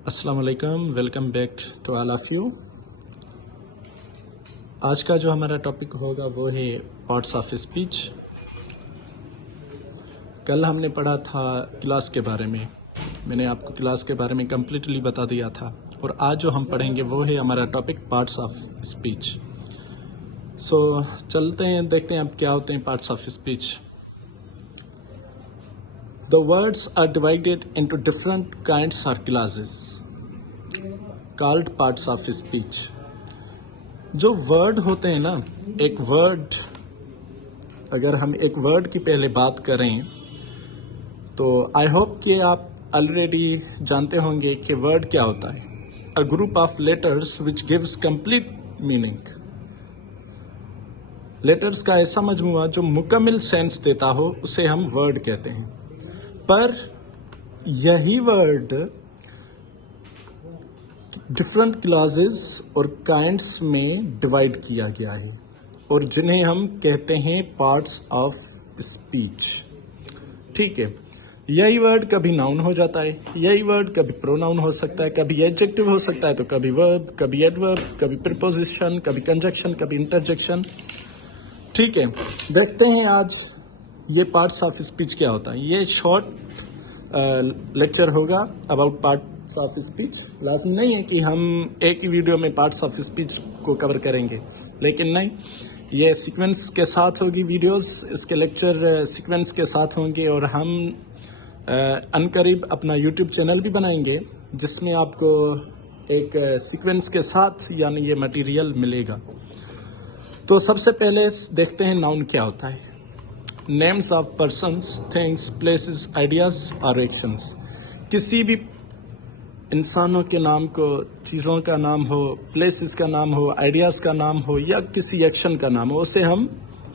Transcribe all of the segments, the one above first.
अस्सलाम वालेकुम, welcome back to all of you. आज का जो हमारा टॉपिक होगा वो है पार्ट्स ऑफ स्पीच। कल हमने पढ़ा था क्लास के बारे में, मैंने आपको क्लास के बारे में कम्प्लीटली बता दिया था, और आज जो हम पढ़ेंगे वो है हमारा टॉपिक पार्ट्स ऑफ स्पीच। सो चलते हैं, देखते हैं अब क्या होते हैं parts of speech. The words are divided into different kinds or classes called parts of speech. जो वर्ड होते हैं ना, एक वर्ड, अगर हम एक वर्ड की पहले बात करें तो आई होप कि आप ऑलरेडी जानते होंगे कि वर्ड क्या होता है। A group of letters which gives complete meaning. Letters का ऐसा मजमूआ जो मुकम्मल सेंस देता हो उसे हम वर्ड कहते हैं। पर यही वर्ड डिफरेंट क्लासेस और काइंड्स में डिवाइड किया गया है, और जिन्हें हम कहते हैं पार्ट्स ऑफ स्पीच। ठीक है, यही वर्ड कभी नाउन हो जाता है, यही वर्ड कभी प्रोनाउन हो सकता है, कभी एडजेक्टिव हो सकता है, तो कभी वर्ब, कभी एडवर्ब, कभी प्रीपोजिशन, कभी कंजक्शन, कभी इंटरजेक्शन। ठीक है, देखते हैं आज ये पार्ट्स ऑफ स्पीच क्या होता है। ये शॉर्ट लेक्चर होगा अबाउट पार्ट्स ऑफ स्पीच। लाजमी नहीं है कि हम एक ही वीडियो में पार्ट्स ऑफ स्पीच को कवर करेंगे, लेकिन नहीं, ये सीक्वेंस के साथ होगी वीडियोस, इसके लेक्चर सीक्वेंस के साथ होंगे, और हम अनकरीब अपना यूट्यूब चैनल भी बनाएंगे जिसमें आपको एक सीक्वेंस के साथ यानी ये मटेरियल मिलेगा। तो सबसे पहले देखते हैं नाउन क्या होता है। Names of persons, things, places, ideas और एक्शंस। किसी भी इंसानों के नाम को, चीज़ों का नाम हो, प्लेसेस का नाम हो, आइडियाज़ का नाम हो, या किसी एक्शन का नाम हो, उसे हम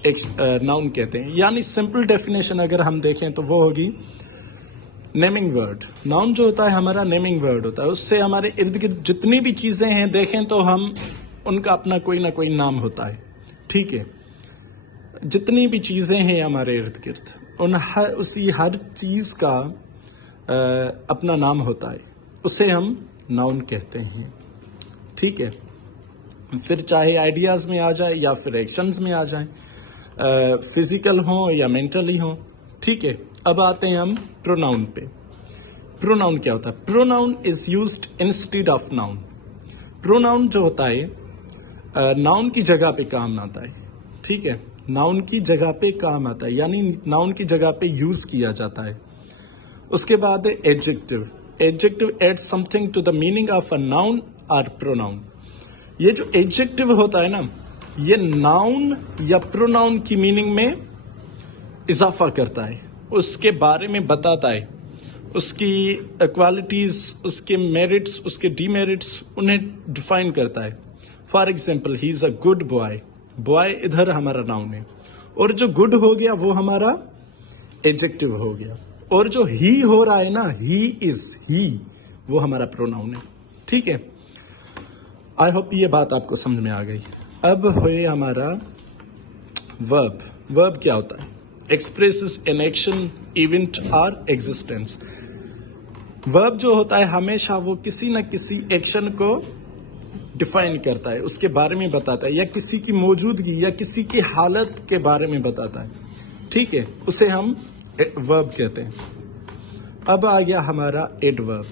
एक नाउन कहते हैं। यानी सिंपल डेफिनेशन अगर हम देखें तो वो होगी नेमिंग वर्ड। नाउन जो होता है हमारा नेमिंग वर्ड होता है, उससे हमारे इर्द गिर्द जितनी भी चीज़ें हैं देखें तो हम उनका अपना कोई ना कोई नाम होता है। ठीक है, जितनी भी चीज़ें हैं हमारे इर्द गिर्द, उसी हर चीज़ का अपना नाम होता है, उसे हम नाउन कहते हैं। ठीक है, फिर चाहे आइडियाज़ में आ जाए या फिर एक्शंस में आ जाए, फिजिकल हो या मेंटली हो। ठीक है, अब आते हैं हम प्रोनाउन पे। प्रोनाउन क्या होता है? Pronoun is used instead of noun. Pronoun जो होता है नाउन की जगह पे काम आता है। ठीक है, नाउन की जगह पे काम आता है, यानी नाउन की जगह पे यूज किया जाता है। उसके बाद है adjective. Adjective adds something to the meaning of a noun और प्रोनाउन। ये जो एडजेक्टिव होता है ना, ये नाउन या प्रोनाउन की मीनिंग में इजाफा करता है, उसके बारे में बताता है, उसकी क्वालिटीज, उसके मेरिट्स, उसके डीमेरिट्स, उन्हें डिफाइन करता है। For example, he is a good boy. Boy इधर हमारा नाउन है, और जो गुड हो गया वो हमारा एडजेक्टिव हो गया, और जो ही हो रहा है ना, ही इज, ही, वो हमारा प्रोनाउन है। ठीक है, आई होप ये बात आपको समझ में आ गई। अब हुए हमारा वर्ब। वर्ब क्या होता है? एक्सप्रेसेस एन एक्शन, इवेंट और एग्जिस्टेंस। वर्ब जो होता है हमेशा वो किसी न किसी एक्शन को डिफाइन करता है, उसके बारे में बताता है, या किसी की मौजूदगी या किसी की हालत के बारे में बताता है। ठीक है, उसे हम वर्ब कहते हैं। अब आ गया हमारा एडवर्ब।